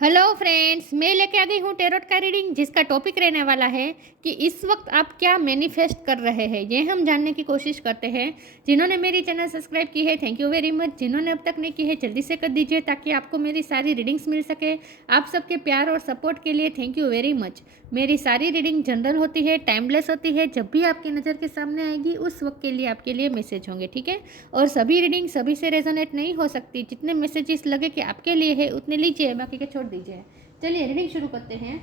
Hello friends, मैं लेके आ गई हूँ टेरोट का रीडिंग जिसका टॉपिक रहने वाला है कि इस वक्त आप क्या मैनिफेस्ट कर रहे हैं। ये हम जानने की कोशिश करते हैं। जिन्होंने मेरी चैनल सब्सक्राइब की है, थैंक यू वेरी मच। जिन्होंने अब तक नहीं की है, जल्दी से कर दीजिए ताकि आपको मेरी सारी रीडिंग्स मिल सके। आप सबके प्यार और सपोर्ट के लिए थैंक यू वेरी मच। मेरी सारी रीडिंग जनरल होती है, टाइमलेस होती है। जब भी आपकी नज़र के सामने आएगी उस वक्त के लिए आपके लिए मैसेज होंगे, ठीक है। और सभी रीडिंग सभी से रेजोनेट नहीं हो सकती। जितने मैसेजेस लगे कि आपके लिए है उतने लीजिए, बाकी के छोड़ दीजिए। चलिए रीडिंग शुरू करते हैं।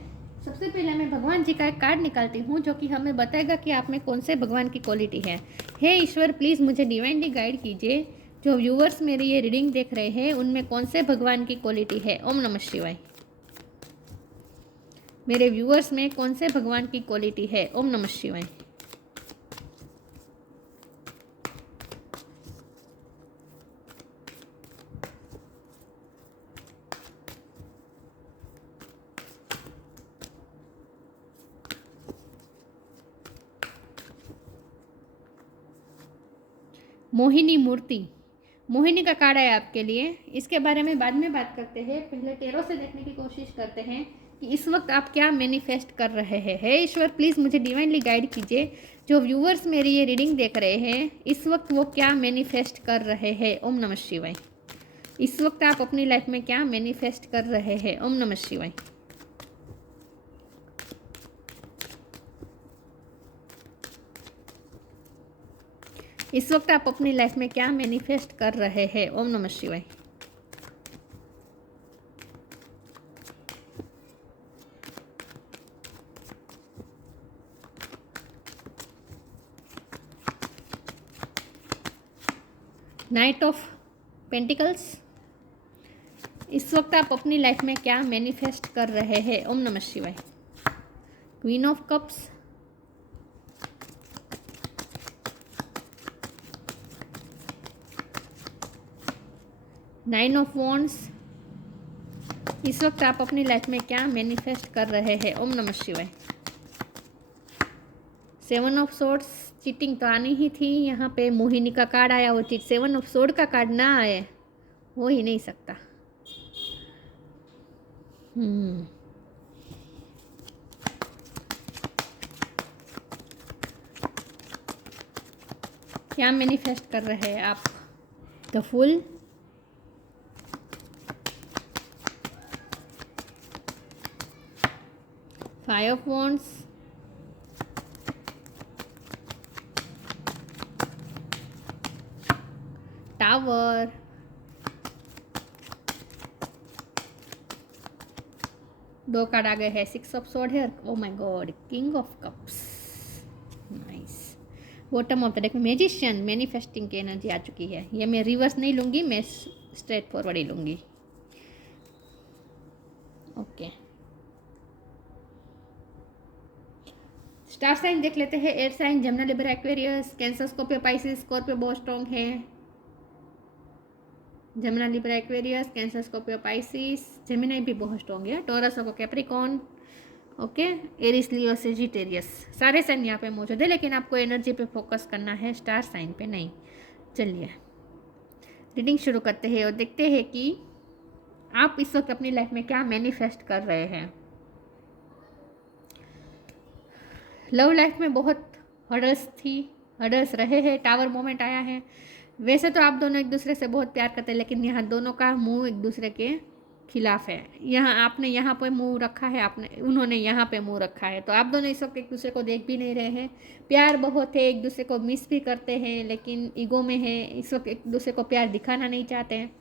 सबसे पहले मैं भगवान जी का एक कार्ड निकालती हूँ जो कि हमें बताएगा कि आप में कौन से भगवान की क्वालिटी है। हे ईश्वर, प्लीज़ मुझे डिवाइनली गाइड कीजिए। जो व्यूवर्स मेरी ये रीडिंग देख रहे हैं उनमें कौन से भगवान की क्वालिटी है। ओम नमः शिवाय। मेरे व्यूअर्स में कौन से भगवान की क्वालिटी है। ओम नमः शिवाय। मोहिनी मूर्ति, मोहिनी का कार्ड है आपके लिए। इसके बारे में बाद में बात करते हैं, पहले टेरो से देखने की कोशिश करते हैं कि इस वक्त आप क्या मैनिफेस्ट कर रहे हैं। हे ईश्वर, प्लीज़ मुझे डिवाइनली गाइड कीजिए। जो व्यूवर्स मेरी ये रीडिंग देख रहे हैं इस वक्त वो क्या मैनिफेस्ट कर रहे हैं। ओम नमः शिवाय। इस वक्त आप अपनी लाइफ में क्या मैनिफेस्ट कर रहे हैं। ओम नमः शिवाय। इस वक्त आप अपनी लाइफ में क्या मैनिफेस्ट कर रहे हैं। ओम नमः शिवाय। नाइट ऑफ पेंटिकल्स, इस वक्त आप अपनी लाइफ में क्या मैनिफेस्ट कर रहे हैं। ओम नमः शिवाय। Queen of cups, nine of wands, इस वक्त आप अपनी लाइफ में क्या मैनिफेस्ट कर रहे हैं। ओम नमः शिवाय। सेवन ऑफ सोर्ड्स, चीटिंग तो आनी ही थी। यहाँ पे मोहिनी का कार्ड आया, वो चीट सेवन ऑफ सोर्ड का कार्ड ना आए हो ही नहीं सकता। क्या मैनिफेस्ट कर रहे हैं आप। The full, five of wands, tower, दो कार्ड आ गए हैं। सिक्स ऑफ सोर्ड है। Oh my God, king of cups, nice. Bottom of the deck में मैजिशियन, मैनिफेस्टिंग की एनर्जी आ चुकी है। ये मैं रिवर्स नहीं लूँगी, मैं स्ट्रेट फॉरवर्ड ही लूँगी। ओके, स्टार साइन देख लेते हैं। Air sign Gemini, Libra, Aquarius, Cancer, Scorpio, Pisces. Scorpio बहुत स्ट्रॉन्ग है। Gemini, Libra, Aquarius, Cancer, Scorpio, Pisces. Gemini भी बहुत स्ट्रॉन्ग है। टॉरस और Capricorn, okay. Aries, Leo, Sagittarius, सारे साइन यहाँ पे मौजूद है, लेकिन आपको एनर्जी पे फोकस करना है, स्टार साइन पे नहीं। चलिए रीडिंग शुरू करते हैं और देखते हैं कि आप इस वक्त अपनी लाइफ में क्या मैनिफेस्ट कर रहे हैं। लव लाइफ में बहुत हर्डल्स थी, हर्डल्स रहे हैं। टावर मोमेंट आया है। वैसे तो आप दोनों एक दूसरे से बहुत प्यार करते हैं, लेकिन यहाँ दोनों का मुंह एक दूसरे के खिलाफ है। यहाँ आपने यहाँ पे मुंह रखा है, आपने उन्होंने यहाँ पे मुंह रखा है। तो आप दोनों इस वक्त एक दूसरे को देख भी नहीं रहे हैं। प्यार बहुत है, एक दूसरे को मिस भी करते हैं, लेकिन ईगो में है। इस वक्त एक दूसरे को प्यार दिखाना नहीं चाहते हैं।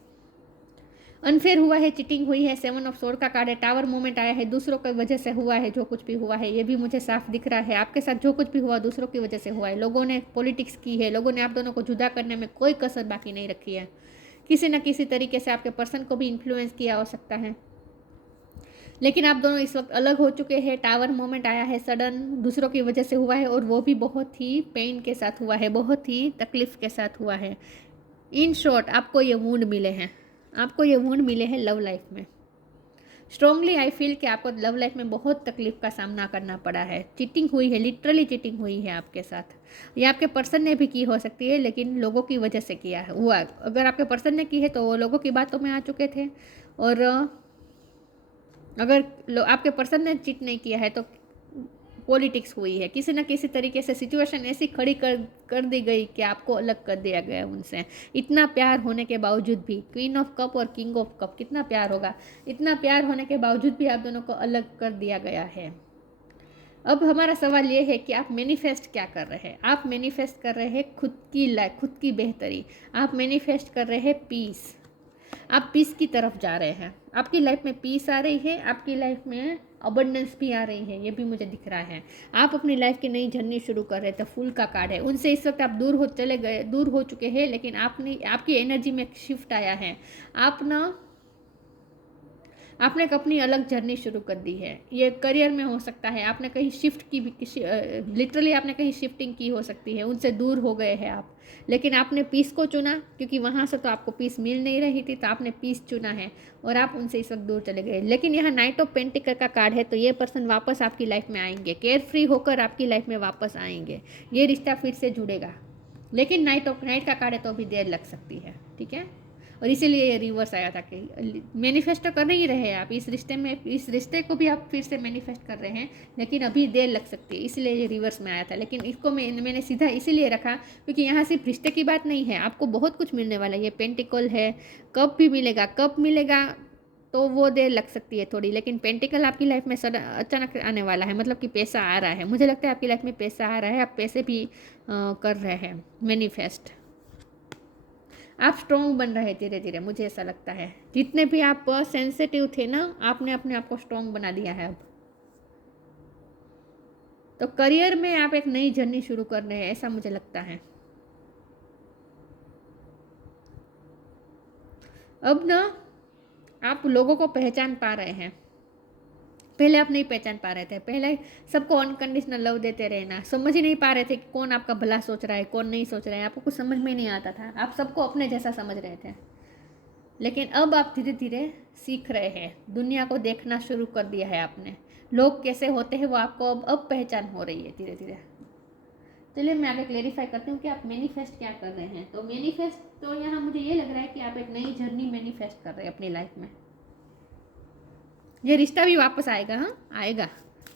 अनफेयर हुआ है, चिटिंग हुई है। सेवन ऑफ सोर्ड का कार्ड है। टावर मूवमेंट आया है। दूसरों की वजह से हुआ है जो कुछ भी हुआ है, ये भी मुझे साफ दिख रहा है। आपके साथ जो कुछ भी हुआ दूसरों की वजह से हुआ है। लोगों ने पॉलिटिक्स की है, लोगों ने आप दोनों को जुदा करने में कोई कसर बाकी नहीं रखी है। किसी न किसी तरीके से आपके पर्सन को भी इन्फ्लुएंस किया हो सकता है, लेकिन आप दोनों इस वक्त अलग हो चुके हैं। टावर मोमेंट आया है, सडन दूसरों की वजह से हुआ है, और वो भी बहुत ही पेन के साथ हुआ है, बहुत ही तकलीफ के साथ हुआ है। इन शॉर्ट आपको ये वुंड मिले हैं, आपको ये वुंड मिले हैं लव लाइफ में। स्ट्रांगली आई फील कि आपको लव लाइफ में बहुत तकलीफ का सामना करना पड़ा है। चीटिंग हुई है, लिटरली चीटिंग हुई है आपके साथ। ये आपके पर्सन ने भी की हो सकती है, लेकिन लोगों की वजह से किया है हुआ। अगर आपके पर्सन ने की है तो वो लोगों की बातों में आ चुके थे, और अगर आपके पर्सन ने चीट नहीं किया है तो पॉलिटिक्स हुई है, किसी न किसी तरीके से सिचुएशन ऐसी खड़ी कर दी गई कि आपको अलग कर दिया गया उनसे। इतना प्यार होने के बावजूद भी, क्वीन ऑफ कप और किंग ऑफ कप, कितना प्यार होगा, इतना प्यार होने के बावजूद भी आप दोनों को अलग कर दिया गया है। अब हमारा सवाल ये है कि आप मैनिफेस्ट क्या कर रहे हैं। आप मैनिफेस्ट कर रहे हैं खुद की लाइफ, खुद की बेहतरी। आप मैनिफेस्ट कर रहे हैं पीस। आप पीस की तरफ जा रहे हैं। आपकी लाइफ में पीस आ रही है, आपकी लाइफ में अबंडेंस भी आ रही है, ये भी मुझे दिख रहा है। आप अपनी लाइफ की नई जर्नी शुरू कर रहे थे, फूल का कार्ड है। उनसे इस वक्त आप दूर हो चुके हैं, लेकिन आपकी एनर्जी में शिफ्ट आया है। आपने एक अपनी अलग जर्नी शुरू कर दी है। ये करियर में हो सकता है, आपने कहीं शिफ्ट की भी, लिटरली आपने कहीं शिफ्टिंग की हो सकती है, उनसे दूर हो गए हैं आप, लेकिन आपने पीस को चुना, क्योंकि वहाँ से तो आपको पीस मिल नहीं रही थी, तो आपने पीस चुना है और आप उनसे इस वक्त दूर चले गए। लेकिन यहाँ नाइट ऑफ पेंटिकल का कार्ड है, तो ये पर्सन वापस आपकी लाइफ में आएंगे, केयर फ्री होकर आपकी लाइफ में वापस आएंगे। ये रिश्ता फिर से जुड़ेगा, लेकिन नाइट का कार्ड है तो अभी देर लग सकती है, ठीक है। और इसीलिए ये रिवर्स आया था कि मैनिफेस्ट तो कर नहीं रहे आप इस रिश्ते में, इस रिश्ते को भी आप फिर से मैनिफेस्ट कर रहे हैं, लेकिन अभी देर लग सकती है, इसलिए ये रिवर्स में आया था। लेकिन इसको मैंने सीधा इसीलिए रखा क्योंकि यहाँ सिर्फ रिश्ते की बात नहीं है, आपको बहुत कुछ मिलने वाला है। ये पेंटिकल है, कब भी मिलेगा, कब मिलेगा तो वो देर लग सकती है थोड़ी, लेकिन पेंटिकल आपकी लाइफ में अचानक आने वाला है, मतलब कि पैसा आ रहा है। मुझे लगता है आपकी लाइफ में पैसा आ रहा है, आप पैसे भी कर रहे हैं मैनिफेस्ट। आप स्ट्रॉन्ग बन रहे धीरे धीरे, मुझे ऐसा लगता है। जितने भी आप सेंसिटिव थे ना, आपने अपने आप को स्ट्रॉन्ग बना दिया है अब। तो करियर में आप एक नई जर्नी शुरू कर रहे हैं, ऐसा मुझे लगता है। अब ना आप लोगों को पहचान पा रहे हैं, पहले आप नहीं पहचान पा रहे थे। पहले सबको अनकंडीशनल लव देते रहना, समझ ही नहीं पा रहे थे कि कौन आपका भला सोच रहा है, कौन नहीं सोच रहा है, आपको कुछ समझ में नहीं आता था, आप सबको अपने जैसा समझ रहे थे। लेकिन अब आप धीरे धीरे सीख रहे हैं, दुनिया को देखना शुरू कर दिया है आपने, लोग कैसे होते हैं वो आपको अब पहचान हो रही है धीरे धीरे। चलिए मैं आगे क्लेरिफाई करती हूँ कि आप मैनिफेस्ट क्या कर रहे हैं। तो मैनिफेस्ट तो यहाँ मुझे ये लग रहा है कि आप एक नई जर्नी मैनिफेस्ट कर रहे हैं अपनी लाइफ में। ये रिश्ता भी वापस आएगा, हाँ आएगा,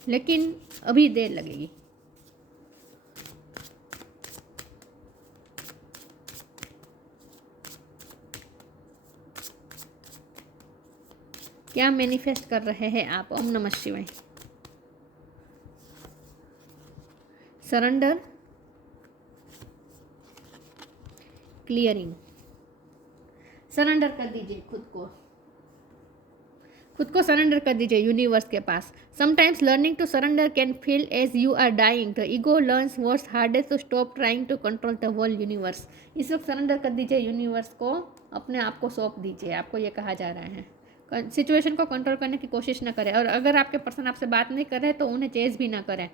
लेकिन अभी देर लगेगी। क्या मैनिफेस्ट कर रहे हैं आप? ओम नमः शिवाय। Surrender, clearing. सरेंडर कर दीजिए खुद को सरेंडर कर दीजिए यूनिवर्स के पास। Sometimes learning to surrender can feel as you are dying. The ego learns worse hardest to stop trying to control the whole universe. इस वक्त सरेंडर कर दीजिए यूनिवर्स को, अपने आप को सौंप दीजिए। आपको ये कहा जा रहा है सिचुएशन को कंट्रोल करने की कोशिश ना करें, और अगर आपके पर्सन आपसे बात नहीं कर रहे तो उन्हें चेज भी ना करें,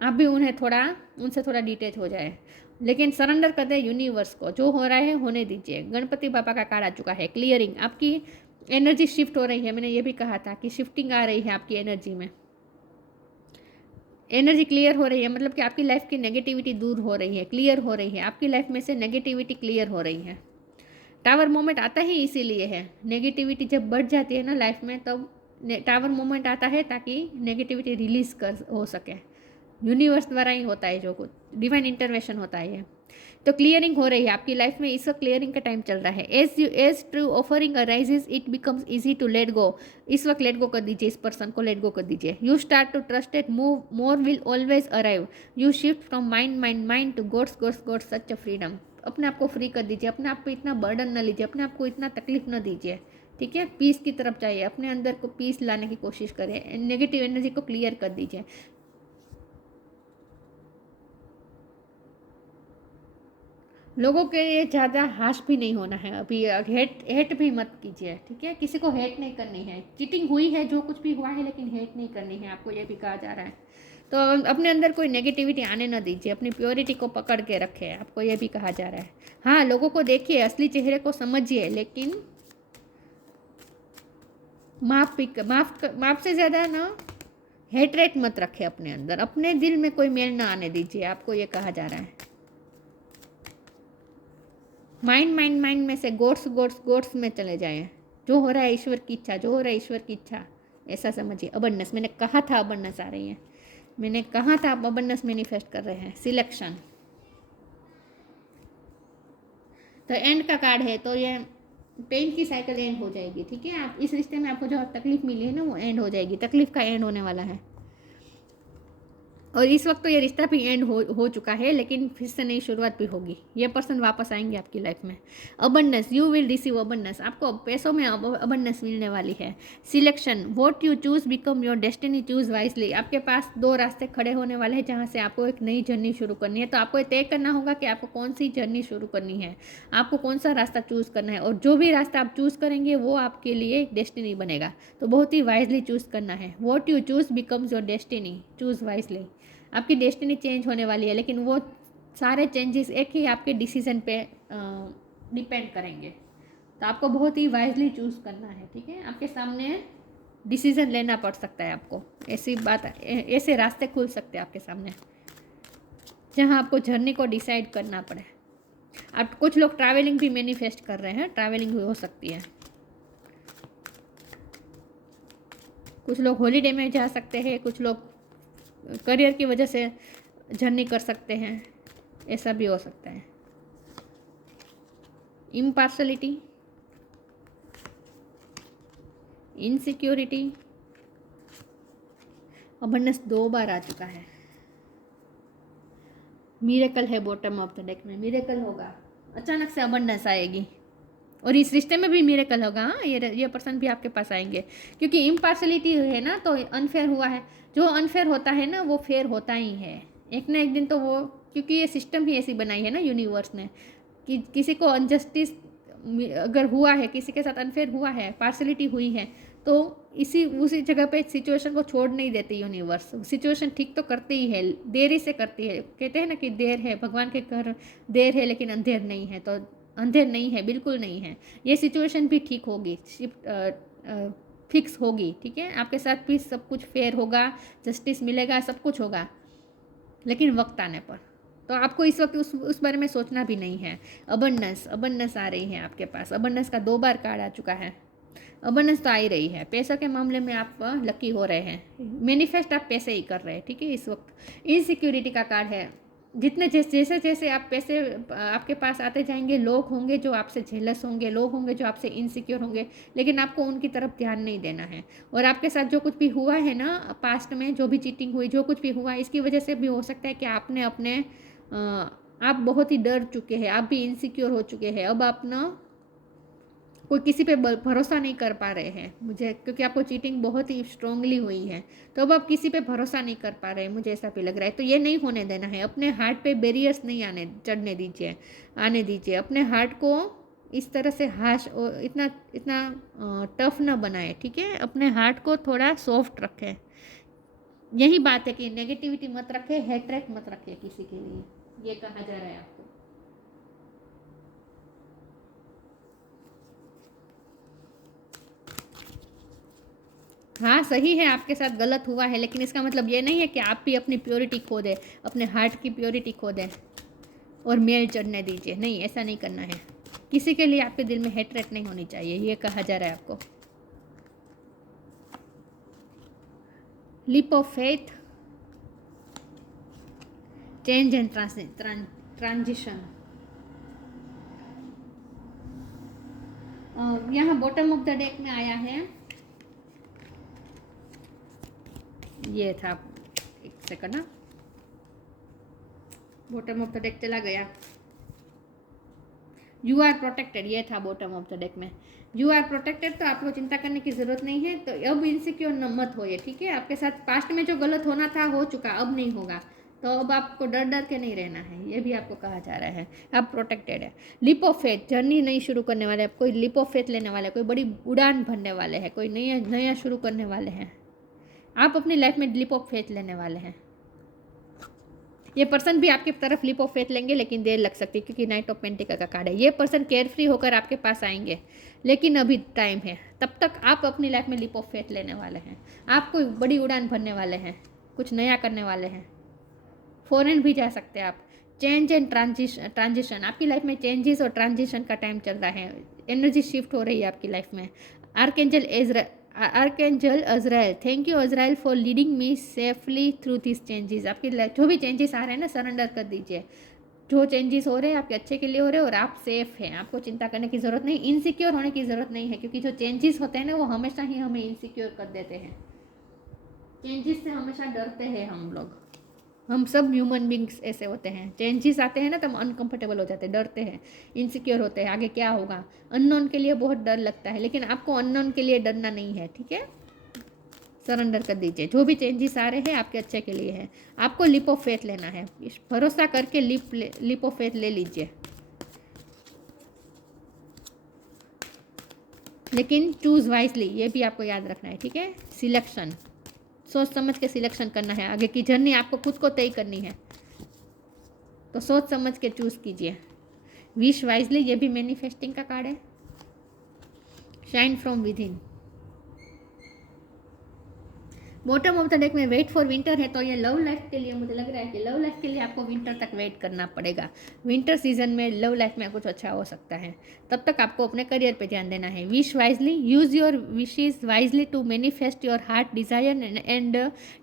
आप भी उनसे थोड़ा डिटेच हो जाए, लेकिन सरेंडर कर दे यूनिवर्स को। जो हो रहा है होने दीजिए। गणपति बाबा का कार्ड आ चुका है, क्लियरिंग। आपकी एनर्जी शिफ्ट हो रही है, मैंने ये भी कहा था कि शिफ्टिंग आ रही है आपकी एनर्जी में, एनर्जी क्लियर हो रही है, मतलब कि आपकी लाइफ की नेगेटिविटी दूर हो रही है, क्लियर हो रही है। आपकी लाइफ में से नेगेटिविटी क्लियर हो रही है। टावर मोमेंट आता ही इसीलिए है, नेगेटिविटी जब बढ़ जाती है ना लाइफ में, तब टावर मोमेंट आता है ताकि नेगेटिविटी रिलीज कर हो सके। यूनिवर्स द्वारा ही होता है, जो कुछ डिवाइन इंटरवेंशन होता है ये। तो क्लियरिंग हो रही है आपकी लाइफ में, इस वक्त क्लियरिंग का टाइम चल रहा है। As true offering arises it becomes easy to let go. इस वक्त लेट गो कर दीजिए, इस पर्सन को लेट गो कर दीजिए। You start to trust it, move more will always arrive. You shift from mind to God's such a freedom. अपने आप को फ्री कर दीजिए, अपने आप पे इतना बर्डन न लीजिए, अपने आप को इतना तकलीफ न दीजिए, ठीक है। पीस की तरफ जाइए, अपने अंदर को पीस लाने की कोशिश करें, नेगेटिव एनर्जी को क्लियर कर दीजिए। लोगों के लिए ज़्यादा हाश भी नहीं होना है अभी, हेट भी मत कीजिए, ठीक है। किसी को हेट नहीं करनी है। चीटिंग हुई है, जो कुछ भी हुआ है, लेकिन हेट नहीं करनी है, आपको ये भी कहा जा रहा है। तो अपने अंदर कोई नेगेटिविटी आने न दीजिए, अपनी प्योरिटी को पकड़ के रखें, आपको ये भी कहा जा रहा है। हाँ, लोगों को देखिए, असली चेहरे को समझिए, लेकिन माफ से ज़्यादा ना हेटरेट मत रखें अपने अंदर, अपने दिल में कोई मेल ना आने दीजिए, आपको ये कहा जा रहा है। माइंड में से गोड्स में चले जाएं, जो हो रहा है ईश्वर की इच्छा, जो हो रहा है ईश्वर की इच्छा, ऐसा समझिए। अबंडनेस, मैंने कहा था अबंडनेस आ रही है, मैंने कहा था आप अबंडनेस मैनिफेस्ट कर रहे हैं। सिलेक्शन, तो एंड का कार्ड है, तो ये पेन की साइकिल एंड हो जाएगी, ठीक है। आप इस रिश्ते में आपको जो तकलीफ मिली है ना वो एंड हो जाएगी, तकलीफ का एंड होने वाला है। और इस वक्त तो ये रिश्ता भी एंड हो चुका है, लेकिन फिर से नई शुरुआत भी होगी। ये पर्सन वापस आएंगे आपकी लाइफ में। Abundance, you will receive abundance, आपको पैसों में अबंडेंस मिलने वाली है। Selection, what you choose become your destiny, choose wisely. आपके पास 2 रास्ते खड़े होने वाले हैं जहाँ से आपको एक नई जर्नी शुरू करनी है। तो आपको तय करना होगा कि आपको कौन सी जर्नी शुरू करनी है, आपको कौन सा रास्ता चूज़ करना है। और जो भी रास्ता आप चूज़ करेंगे वो आपके लिए डेस्टिनी बनेगा। तो बहुत ही वाइजली चूज़ करना है। What you choose becomes your destiny, choose wisely. आपकी डेस्टिनी चेंज होने वाली है, लेकिन वो सारे चेंजेस एक ही आपके डिसीजन पे डिपेंड करेंगे। तो आपको बहुत ही वाइजली चूज़ करना है, ठीक है। आपके सामने डिसीजन लेना पड़ सकता है आपको, ऐसी बात, ऐसे रास्ते खुल सकते हैं आपके सामने जहाँ आपको जर्नी को डिसाइड करना पड़े। आप कुछ लोग ट्रैवलिंग भी मैनिफेस्ट कर रहे हैं, ट्रैवलिंग भी हो सकती है। कुछ लोग हॉलीडे में जा सकते हैं, कुछ लोग करियर की वजह से जर्नी कर सकते हैं, ऐसा भी हो सकता है। इम्पार्शलिटी, इनसिक्योरिटी, अबंडेंस 2 बार आ चुका है। मिरेकल है बॉटम ऑफ द डेक में, मिरेकल होगा, अचानक से अबंडेंस आएगी। और इस रिश्ते में भी मिरेकल होगा। हाँ, ये पर्सन भी आपके पास आएंगे, क्योंकि इम्पार्शलिटी है ना, तो अनफेयर हुआ है। जो अनफेयर होता है ना वो फेयर होता ही है, एक ना एक दिन तो वो, क्योंकि ये सिस्टम ही ऐसी बनाई है ना यूनिवर्स ने, कि किसी को अनजस्टिस अगर हुआ है, किसी के साथ अनफेयर हुआ है, पार्शलिटी हुई है, तो उसी जगह पे सिचुएशन को छोड़ नहीं देती यूनिवर्स। सिचुएशन ठीक तो करती ही है, देरी से करती है। कहते हैं ना कि देर है भगवान के घर, देर है लेकिन अंधेर नहीं है। तो अंधेर नहीं है, बिल्कुल नहीं है। ये सिचुएशन भी ठीक होगी, फिक्स होगी, ठीक है। आपके साथ भी सब कुछ फेयर होगा, जस्टिस मिलेगा, सब कुछ होगा, लेकिन वक्त आने पर। तो आपको इस वक्त उस बारे में सोचना भी नहीं है। अबंडेंस आ रही है आपके पास। अबंडेंस का 2 बार कार्ड आ चुका है। अबंडेंस तो आ ही रही है। पैसों के मामले में आप लकी हो रहे हैं, मैनिफेस्ट आप पैसे ही कर रहे हैं, ठीक है। इस वक्त इनसिक्योरिटी का कार्ड है। जितने जैसे जैसे आप पैसे आपके पास आते जाएंगे, लोग होंगे जो आपसे जेलस होंगे, लोग होंगे जो आपसे इनसिक्योर होंगे, लेकिन आपको उनकी तरफ ध्यान नहीं देना है। और आपके साथ जो कुछ भी हुआ है ना पास्ट में, जो भी चीटिंग हुई, जो कुछ भी हुआ, इसकी वजह से भी हो सकता है कि आपने अपने आप बहुत ही डर चुके हैं, आप भी इनसिक्योर हो चुके हैं। अब आप ना कोई किसी पे भरोसा नहीं कर पा रहे हैं मुझे, क्योंकि आपको चीटिंग बहुत ही स्ट्रांगली हुई है। तो अब आप किसी पे भरोसा नहीं कर पा रहे हैं, मुझे ऐसा भी लग रहा है। तो ये नहीं होने देना है। अपने हार्ट पे बैरियर्स नहीं चढ़ने दीजिए, आने दीजिए। अपने हार्ट को इस तरह से हाश और इतना इतना टफ ना बनाए, ठीक है। अपने हार्ट को थोड़ा सॉफ्ट रखें। यही बात है कि नेगेटिविटी मत रखें, हेट्रेट मत रखें किसी के लिए, ये कहा जा रहा है आपको। हाँ सही है, आपके साथ गलत हुआ है, लेकिन इसका मतलब ये नहीं है कि आप भी अपनी प्योरिटी खो दें, अपने हार्ट की प्योरिटी खो दें और मेल चढ़ने दीजिए। नहीं, ऐसा नहीं करना है। किसी के लिए आपके दिल में हेट्रेट नहीं होनी चाहिए, ये कहा जा रहा है आपको। Leap of faith, change and transition. यहाँ बॉटम ऑफ द डेक में आया है, ये था, एक सेकंड ना, बॉटम ऑफ द डेक चला गया। यू आर प्रोटेक्टेड, ये था बॉटम ऑफ द डेक में। यू आर प्रोटेक्टेड, तो आपको चिंता करने की ज़रूरत नहीं है। तो अब इनसिक्योर मत होइए, ठीक है। आपके साथ पास्ट में जो गलत होना था हो चुका, अब नहीं होगा। तो अब आपको डर डर के नहीं रहना है, ये भी आपको कहा जा रहा है। आप प्रोटेक्टेड है। लिप ऑफ फेथ, जर्नी नहीं शुरू करने वाले, कोई लिप ऑफ फेथ लेने वाले, कोई बड़ी उड़ान भरने वाले हैं, कोई नया शुरू करने वाले हैं। आप अपनी लाइफ में लिप ऑफ फेथ लेने वाले हैं। ये पर्सन भी आपकी तरफ लिप ऑफ फेथ लेंगे, लेकिन देर लग सकती है, क्योंकि नाइट ऑफ पेंटिकल का कार्ड है। ये पर्सन केयर फ्री होकर आपके पास आएंगे, लेकिन अभी टाइम है। तब तक आप अपनी लाइफ में लिप ऑफ फेथ लेने वाले हैं। आप कोई बड़ी उड़ान भरने वाले हैं, कुछ नया करने वाले हैं। फॉरेन भी जा सकते हैं आप। चेंज एंड ट्रांजिशन आपकी लाइफ में चेंजेस और ट्रांजिशन का टाइम चल रहा है, एनर्जी शिफ्ट हो रही है आपकी लाइफ में। Archangel Azrael, thank you Azrael for leading me safely through this changes. आपकी लाइफ जो भी चेंजेस आ रहे हैं ना, सरेंडर कर दीजिए। जो चेंजेस हो रहे हैं आपके अच्छे के लिए हो रहे हैं और आप सेफ हैं, आपको चिंता करने की ज़रूरत नहीं, इनसिक्योर होने की ज़रूरत नहीं है, क्योंकि जो चेंजेस होते हैं ना वो हमेशा ही हमें इनसिक्योर कर देते हैं। चेंजेस से हमेशा डरते हैं हम लोग, हम सब ह्यूमन बींग्स ऐसे होते हैं। चेंजेस आते हैं ना तो हम अनकंफर्टेबल हो जाते हैं, डरते हैं, इनसिक्योर होते हैं, आगे क्या होगा, अननोन के लिए बहुत डर लगता है, लेकिन आपको अननोन के लिए डरना नहीं है, ठीक है। सरेंडर कर दीजिए, जो भी चेंजेस आ रहे हैं आपके अच्छे के लिए है। आपको लिप ऑफ फेथ लेना है, भरोसा करके लिप ऑफ फेथ ले लीजिए, लेकिन चूज़ वाइजली, ये भी आपको याद रखना है, ठीक है। सिलेक्शन सोच समझ के सिलेक्शन करना है, आगे की जर्नी आपको खुद को तय करनी है, तो सोच समझ के चूज़ कीजिए। विश वाइजली, ये भी मैनिफेस्टिंग का कार्ड है। Shine from with in, bottom of the deck में वेट फॉर विंटर है, तो ये लव लाइफ के लिए मुझे लग रहा है कि लव लाइफ के लिए आपको विंटर तक वेट करना पड़ेगा। विंटर सीजन में लव लाइफ में कुछ अच्छा हो सकता है, तब तक आपको अपने करियर पे ध्यान देना है। Wish wisely, use your wishes wisely to manifest your heart desire and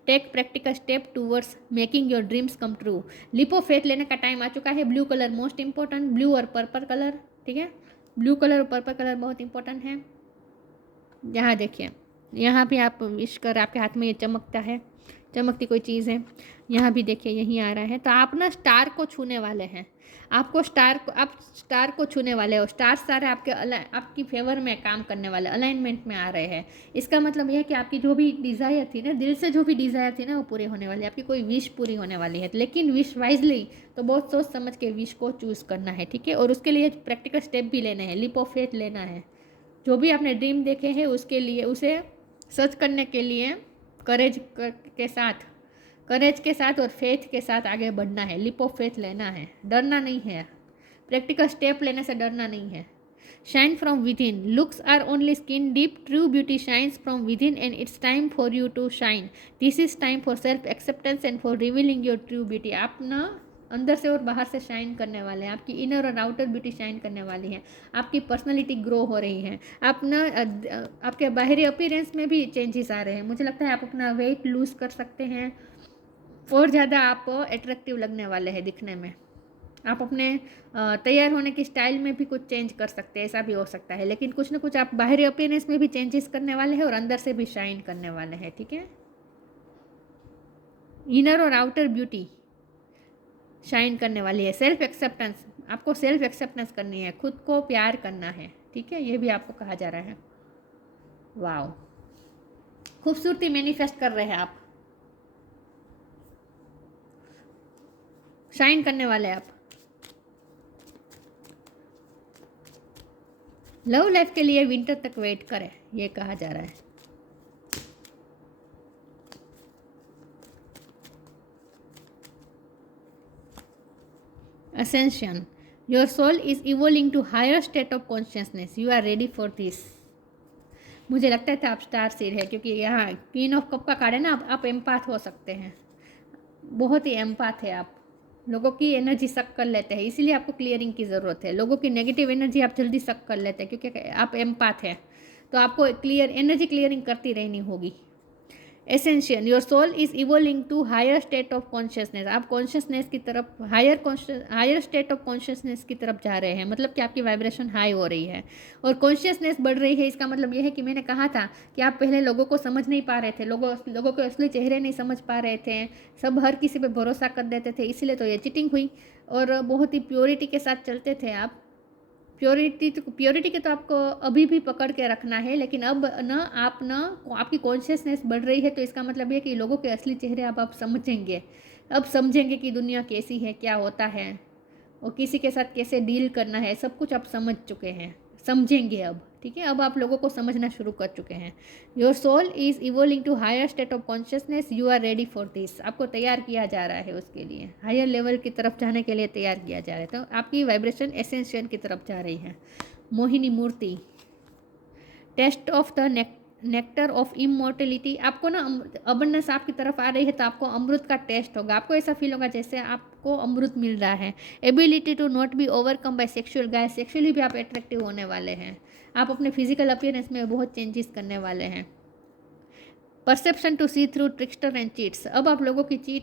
take practical step towards making your dreams come true. Leap of faith लेने का टाइम आ चुका है। Blue colour most important, blue और पर्पल कलर, ठीक है। Blue colour और purple colour बहुत इंपॉर्टेंट है। यहाँ देखिए, यहाँ भी आप विश कर, आपके हाथ में ये चमकता है, चमकती कोई चीज़ है, यहाँ भी देखिए यहीं आ रहा है। तो आप ना स्टार को छूने वाले हैं, आप स्टार को छूने वाले हो। स्टार सारे आपकी फेवर में काम करने वाले, अलाइनमेंट में आ रहे हैं। इसका मतलब यह है कि आपकी जो भी डिज़ायर थी ना, दिल से जो भी डिज़ायर थी ना, वो पूरी होने वाली है, आपकी कोई विश पूरी होने वाली है। लेकिन विश वाइजली, तो बहुत सोच समझ के विश को चूज़ करना है, ठीक है। और उसके लिए प्रैक्टिकल स्टेप भी लेने हैं, लिप ऑफ फेथ लेना है। जो भी आपने ड्रीम देखे हैं उसके लिए, उसे सच करने के लिए करेज के साथ और फेथ के साथ आगे बढ़ना है। लिप ऑफ फेथ लेना है, डरना नहीं है, प्रैक्टिकल स्टेप लेने से डरना नहीं है। Shine from within, looks are only skin deep, true beauty shines from within and it's time for you to shine. This is time for self acceptance and for revealing your true beauty. आप ना अंदर से और बाहर से shine करने वाले हैं, आपकी इनर और आउटर ब्यूटी शाइन करने वाली है, आपकी पर्सनालिटी ग्रो हो रही है। आप ना आपके बाहरी अपीयरेंस में भी चेंजेस आ रहे हैं। मुझे लगता है आप अपना वेट लूज़ कर सकते हैं और ज़्यादा आप अट्रैक्टिव लगने वाले हैं दिखने में। आप अपने तैयार होने की स्टाइल में भी कुछ चेंज कर सकते हैं, ऐसा भी हो सकता है। लेकिन कुछ ना कुछ आप बाहरी अपीयरेंस में भी चेंजेस करने वाले हैं और अंदर से भी शाइन करने वाले हैं, ठीक है। इनर और आउटर ब्यूटी शाइन करने वाली है। सेल्फ एक्सेप्टेंस, आपको सेल्फ एक्सेप्टेंस करनी है, खुद को प्यार करना है, ठीक है। ये भी आपको कहा जा रहा है। वाओ, खूबसूरती मैनिफेस्ट कर रहे हैं आप, शाइन करने वाले आप। लव लाइफ के लिए विंटर तक वेट करें, ये कहा जा रहा है। Ascension, your soul is evolving to higher state of consciousness, you are ready for this। मुझे लगता था आप स्टार सीड है, क्योंकि यहाँ क्वीन ऑफ कप का कार्ड है ना, आप एम्पाथ हो सकते हैं, बहुत ही एम्पाथ है आप, लोगों की एनर्जी सक कर लेते हैं, इसीलिए आपको क्लियरिंग की ज़रूरत है। लोगों की नेगेटिव एनर्जी आप जल्दी सक कर लेते हैं, क्योंकि आप एम्पाथ हैं, तो आपको एनर्जी क्लियरिंग करती रहनी होगी। Essential, your soul is evolving to higher state of consciousness. आप कॉन्शियसनेस की तरफ, हायर स्टेट ऑफ कॉन्शियसनेस की तरफ जा रहे हैं, मतलब कि आपकी वाइब्रेशन हाई हो रही है और कॉन्शियसनेस बढ़ रही है। इसका मतलब यह है कि मैंने कहा था कि आप पहले लोगों को समझ नहीं पा रहे थे, लोगों के असली चेहरे नहीं समझ पा रहे थे, सब हर किसी पे भरोसा कर देते थे, इसीलिए तो ये चीटिंग हुई। और बहुत ही प्योरिटी के साथ चलते थे आप। प्योरिटी के तो आपको अभी भी पकड़ के रखना है, लेकिन अब ना आपकी कॉन्शियसनेस बढ़ रही है, तो इसका मतलब ये कि लोगों के असली चेहरे अब आप समझेंगे। अब समझेंगे कि दुनिया कैसी है, क्या होता है और किसी के साथ कैसे डील करना है, सब कुछ आप समझ चुके हैं, समझेंगे अब, ठीक है। अब आप लोगों को समझना शुरू कर चुके हैं। Your soul is evolving to higher state of consciousness, you are ready for this. आपको तैयार किया जा रहा है उसके लिए, हायर लेवल की तरफ जाने के लिए तैयार किया जा रहा है। तो आपकी वाइब्रेशन एसेंशियल की तरफ जा रही है। Mohini Murti, taste of the nectar of immortality, आपको ना अबंडेंस आपकी तरफ आ रही है तो आपको अमृत का टेस्ट होगा, आपको ऐसा फील होगा जैसे आपको अमृत मिल रहा है। Ability to not be overcome by sexual guys, sexually भी आप अट्रैक्टिव होने वाले हैं, आप अपने फिजिकल अपीयरेंस में बहुत चेंजेस करने वाले हैं। Perception to see through trickster and cheats, अब आप लोगों की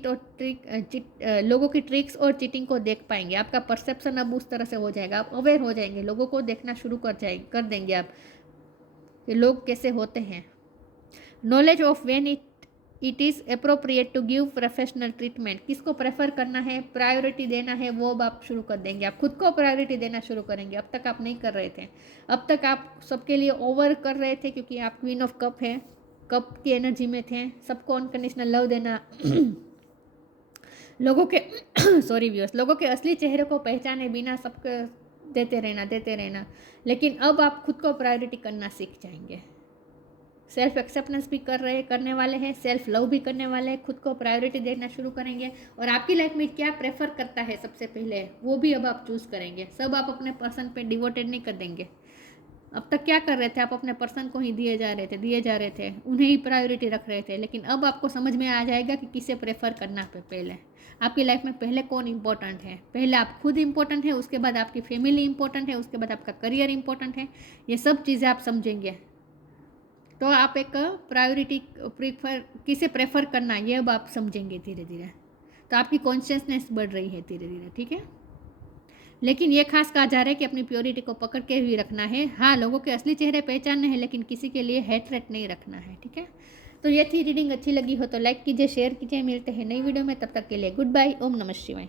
लोगों की ट्रिक्स और चीटिंग को देख पाएंगे, आपका परसेप्शन अब उस तरह से हो जाएगा, आप अवेयर हो जाएंगे, लोगों को देखना शुरू कर देंगे आप कि लोग कैसे होते हैं। Knowledge of when it is appropriate to give professional treatment, किसको प्रेफर करना है, प्रायोरिटी देना है, वो अब आप शुरू कर देंगे, आप खुद को प्रायोरिटी देना शुरू करेंगे, अब तक आप नहीं कर रहे थे, अब तक आप सबके लिए ओवर कर रहे थे क्योंकि आप क्वीन ऑफ कप है, कप की एनर्जी में थे, सबको अनकंडीशनल लव देना लोगों के सॉरी व्यूअर्स, लोगों के असली चेहरे को पहचाने बिना सबको देते रहना, लेकिन अब आप खुद को प्रायोरिटी करना सीख जाएंगे, सेल्फ एक्सेप्टेंस भी करने वाले हैं, सेल्फ लव भी करने वाले हैं, खुद को प्रायोरिटी देना शुरू करेंगे, और आपकी लाइफ में क्या प्रेफर करता है सबसे पहले वो भी अब आप चूज़ करेंगे, सब आप अपने पर्सन पे डिवोटेड नहीं कर देंगे। अब तक क्या कर रहे थे, आप अपने पर्सन को ही दिए जा रहे थे, उन्हें ही प्रायोरिटी रख रहे थे, लेकिन अब आपको समझ में आ जाएगा कि किसे प्रेफर करना है। पहले आपकी लाइफ में पहले कौन इंपॉर्टेंट है, पहले आप खुद इंपॉर्टेंट है, उसके बाद आपकी फैमिली इंपॉर्टेंट है, उसके बाद आपका करियर इंपॉर्टेंट है, ये सब चीज़ें आप समझेंगे तो आप एक प्रायोरिटी किसे प्रेफर करना है ये अब आप समझेंगे धीरे धीरे, तो आपकी कॉन्शियसनेस बढ़ रही है धीरे धीरे, ठीक है। लेकिन ये खास कहा जा रहा है कि अपनी प्योरिटी को पकड़ के भी रखना है, हाँ लोगों के असली चेहरे पहचानने हैं लेकिन किसी के लिए हेटरेट नहीं रखना है, ठीक है। तो ये थी रीडिंग, अच्छी लगी हो तो लाइक कीजिए, शेयर कीजिए, मिलते हैं नई वीडियो में, तब तक के लिए गुड बाय, ओम नमः शिवाय।